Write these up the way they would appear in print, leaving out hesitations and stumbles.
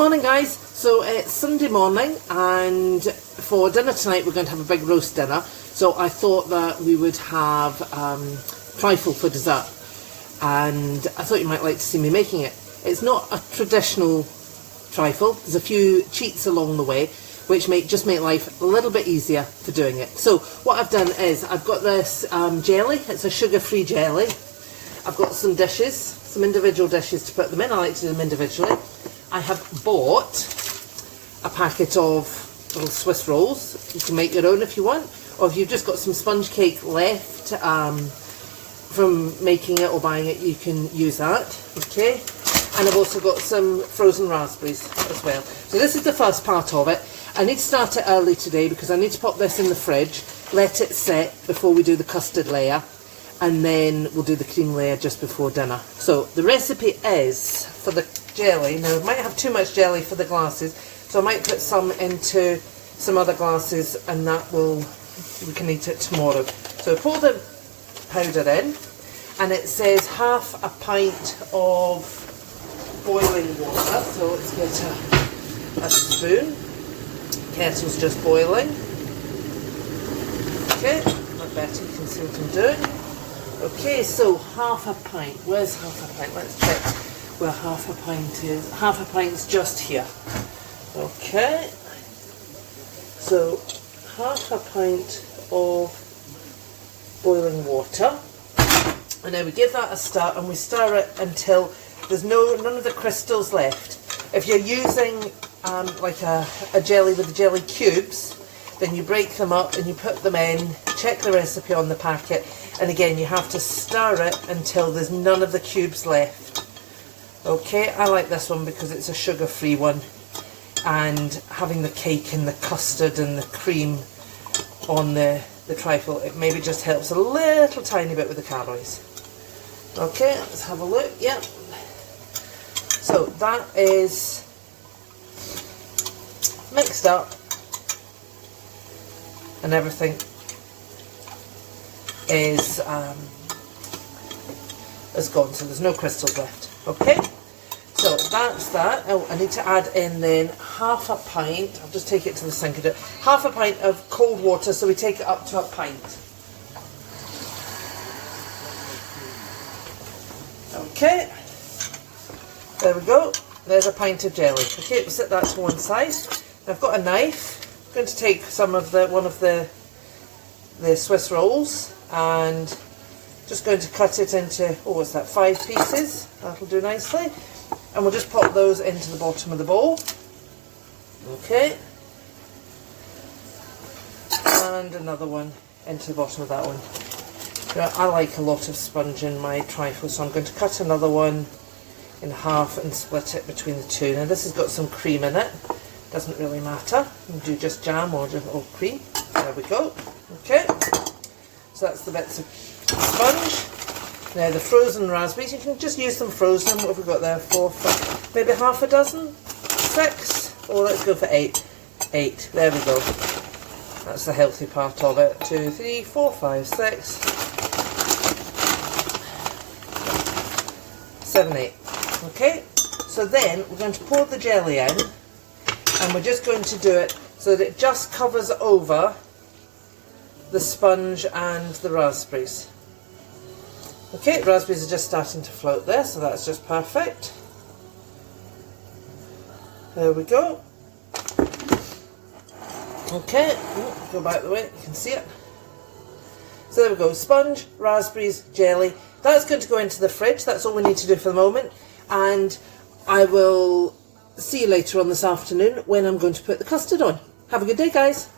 Morning guys, so it's Sunday morning and for dinner tonight we're going to have a big roast dinner, so I thought that we would have trifle for dessert, and I thought you might like to see me making it. It's not a traditional trifle, there's a few cheats along the way which just make life a little bit easier for doing it. So what I've done is I've got this jelly, it's a sugar-free jelly. I've got some dishes, some individual dishes to put them in. I like to do them individually. I have bought a packet of little Swiss rolls. You can make your own if you want, or if you've just got some sponge cake left from making it or buying it, you can use that. Okay, and I've also got some frozen raspberries as well. So this is the first part of it. I need to start it early today because I need to pop this in the fridge, let it set before we do the custard layer, and then we'll do the cream layer just before dinner. So the recipe is for the jelly. Now I might have too much jelly for the glasses, so I might put some into some other glasses, and we can eat it tomorrow. So pour the powder in, and it says half a pint of boiling water. So let's get a spoon. Kettle's just boiling. Okay, not better, you can see what I'm doing. Okay, so half a pint. Where's half a pint? Let's check where half a pint is. Half a pint's just here. Okay. So half a pint of boiling water. And now we give that a stir, and we stir it until there's none of the crystals left. If you're using like a jelly with the jelly cubes, then you break them up and you put them in, check the recipe on the packet, and again you have to stir it until there's none of the cubes left. Okay, I like this one because it's a sugar-free one, and having the cake and the custard and the cream on the trifle, it maybe just helps a little tiny bit with the calories. Okay, let's have a look. Yep. So that is mixed up, and everything is gone, so there's no crystals left. Okay, so that's that. Oh, I need to add in then half a pint. I'll just take it to the sink and do it. Half a pint of cold water, so we take it up to a pint. Okay, there we go. There's a pint of jelly. Okay, we'll set that to one side. I've got a knife. I'm going to take some of one of the Swiss rolls and just going to cut it into, oh, what's that, 5 pieces. That'll do nicely. And we'll just pop those into the bottom of the bowl. Okay. And another one into the bottom of that one. Now, I like a lot of sponge in my trifle, so I'm going to cut another one in half and split it between the two. Now this has got some cream in it. Doesn't really matter. You can do just jam or cream. There we go. Okay. So that's the bits of sponge. Now the frozen raspberries, you can just use them frozen. What have we got there? 4, 5, maybe half a dozen? 6? Oh, let's go for 8. 8. There we go. That's the healthy part of it. 2, 3, 4, 5, 6, 7, 8. Okay. So then we're going to pour the jelly in. And we're just going to do it so that it just covers over the sponge and the raspberries. Okay, raspberries are just starting to float there, so that's just perfect. There we go. Okay, go back the way, you can see it. So there we go, sponge, raspberries, jelly. That's going to go into the fridge, that's all we need to do for the moment. And I will see you later on this afternoon when I'm going to put the custard on. Have a good day, guys.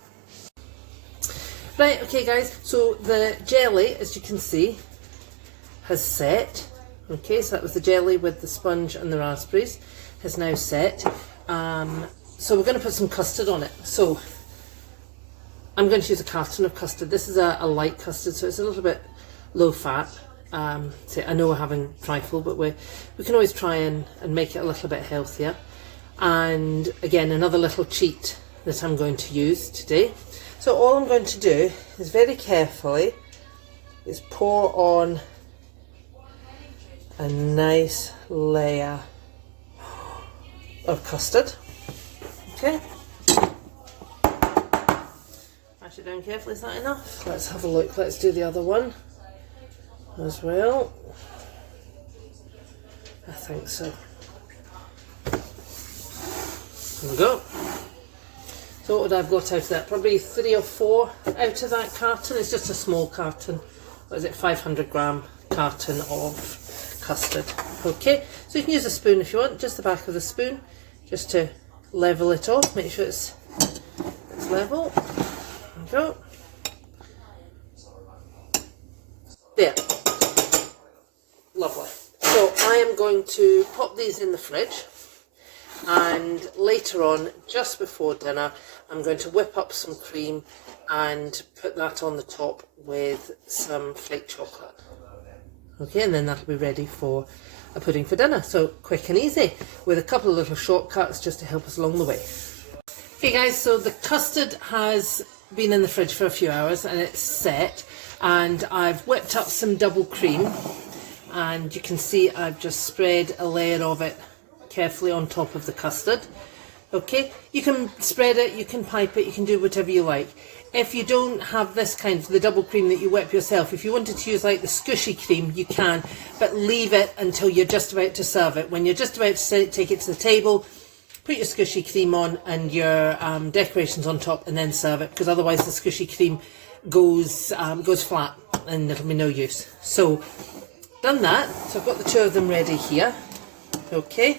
Right, okay guys, so the jelly, as you can see, has set. Okay, so that was the jelly with the sponge and the raspberries, has now set. So we're going to put some custard on it. So I'm going to use a carton of custard. This is a light custard, so it's a little bit low fat. So I know we're having trifle, but we can always try and make it a little bit healthier. And again, another little cheat that I'm going to use today. So all I'm going to do is very carefully is pour on a nice layer of custard. Okay. Mash it down carefully, is that enough? Let's have a look, let's do the other one as well. I think so. There we go. So what would I've got out of that? Probably 3 or 4 out of that carton. It's just a small carton. What is it? 500 gram carton of custard. Okay, so you can use a spoon if you want, just the back of the spoon, just to level it off. Make sure it's level. There we go. There. Lovely. So I am going to pop these in the fridge, and later on, just before dinner, I'm going to whip up some cream and put that on the top with some flake chocolate. Okay, and then that'll be ready for a pudding for dinner. So quick and easy, with a couple of little shortcuts just to help us along the way. Okay guys, so the custard has been in the fridge for a few hours and it's set, and I've whipped up some double cream, and you can see I've just spread a layer of it carefully on top of the custard. Okay, you can spread it, you can pipe it, you can do whatever you like. If you don't have this kind of the double cream that you whip yourself, if you wanted to use like the squishy cream, you can, but leave it until you're just about to serve it. When you're just about to take it to the table, put your squishy cream on and your decorations on top, and then serve it, because otherwise the squishy cream goes flat and it'll be no use. So done that. So I've got the 2 of them ready here. Okay,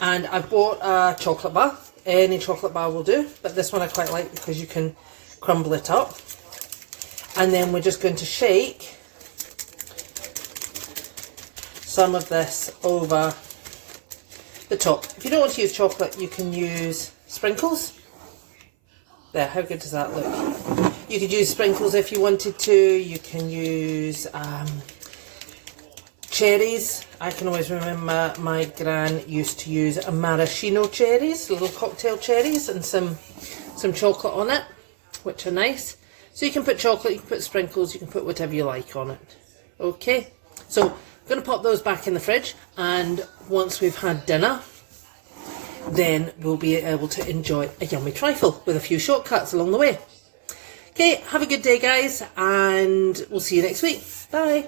and I've bought a chocolate bar. Any chocolate bar will do, but this one I quite like because you can crumble it up. And then we're just going to shake some of this over the top. If you don't want to use chocolate, you can use sprinkles. There, how good does that look? You could use sprinkles if you wanted to. You can use cherries. I can always remember my gran used to use a maraschino cherries, little cocktail cherries, and some chocolate on it, which are nice. So you can put chocolate, you can put sprinkles, you can put whatever you like on it. Okay, so I'm going to pop those back in the fridge, and once we've had dinner, then we'll be able to enjoy a yummy trifle with a few shortcuts along the way. Okay, have a good day guys, and we'll see you next week. Bye.